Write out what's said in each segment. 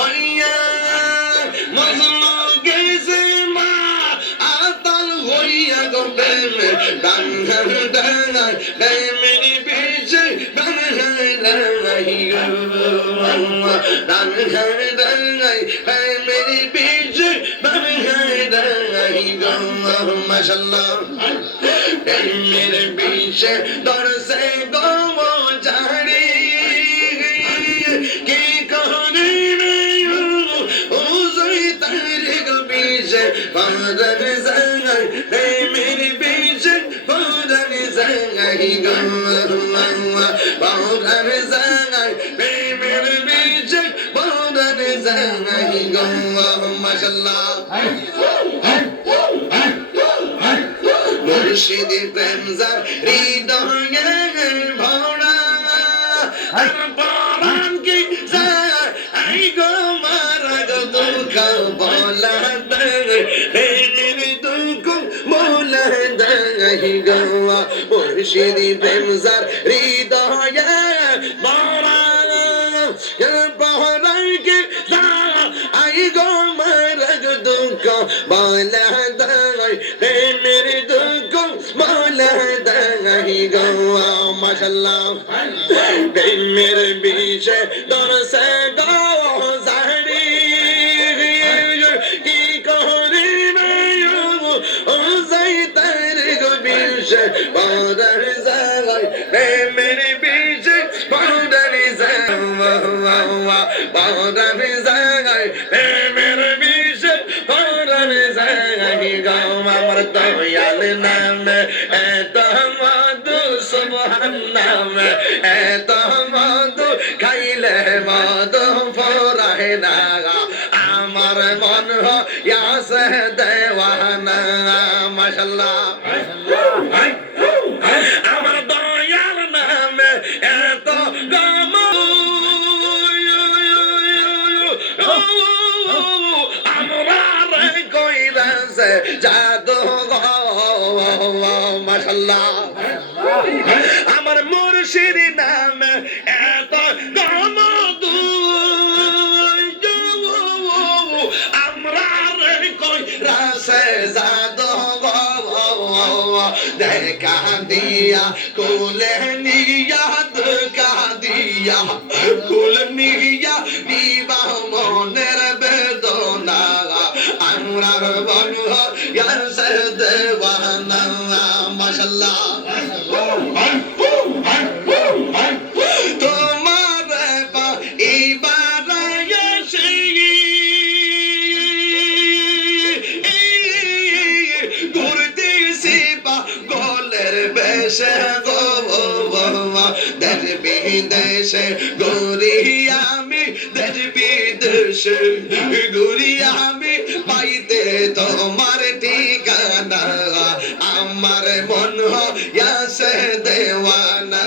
হইয়া মজনু গেছে মা আতাল হইয়া গো প্রেমে ডাঙ্গার ডাঙ্গায় প্রেমের পিছে ডাঙ্গায় ডাঙ্গাই গো ডাঙ্গায় ডাঙ্গাই প্রেমের পিছে ডাঙ্গায় ডাঙ্গাই গো মাশাআল্লাহ প্রেমের পিছে দরসে গো জানি কি করিবে ও জয় তার গো পিছে পাদন জাগাই প্রেমের পিছে পাদন জাগাই গো পাদন জাগাই প্রেমের পিছে পাদন জাগাই গো মাশাআল্লাহ মুর্শিদি প্রেম যার হৃদয়ে ভরা আর পরাণ কি যায় আই গো মারা গো দুঃখ বলা প্রেমের দুঃখ বলা দাহি গো মুর্শিদি প্রেম যার হৃদয়ে ভরা পরাণ কি যায় আই গো মারা গো দুঃখ বলা দাহি প্রেমের দুঃখ বলা দাহি গো মাশাআল্লাহ প্রেমের বিষে দরসে গো জানি কি করিবে ও যাই তার গো বিষে বদর জাগাই প্রেমের বিষে বদর জাগাই প্রেমের বিষে বদর জাগাই গো আমার দয়াল নামে এত মধু সুবহান নামে এত মধু খাইলে মধু ফোরায় না আমার মন হইয়াছে দেওয়ানা মাশাআল্লাহ আমার দয়াল নামে এত গম আমরা কইরাছে জাদু মাশাআল্লাহ আমার মুর্শিদ নামে এত গমদু আমরা কইরাছে জাদু দেখা দিয়া কোলে নিয়া দেখা দিয়া কোল নিয়া নিবা মনের বেদনা আমরা বনু ইয়াসে দেওয়ানা মাশাআল্লাহ তোমার বা ইবারায় ঘুরতেছি বা গলের বেশে গো দেশ বিদেশে ঘুরি আমি দেশ বিদেশে ঘুরি আমি পাইতে তোমার ঠিকানা আমার মন হইয়াছে দেওয়ানা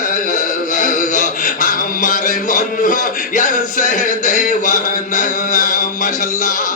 আমার মন হইয়াছে দেওয়ানা মাশাআল্লাহ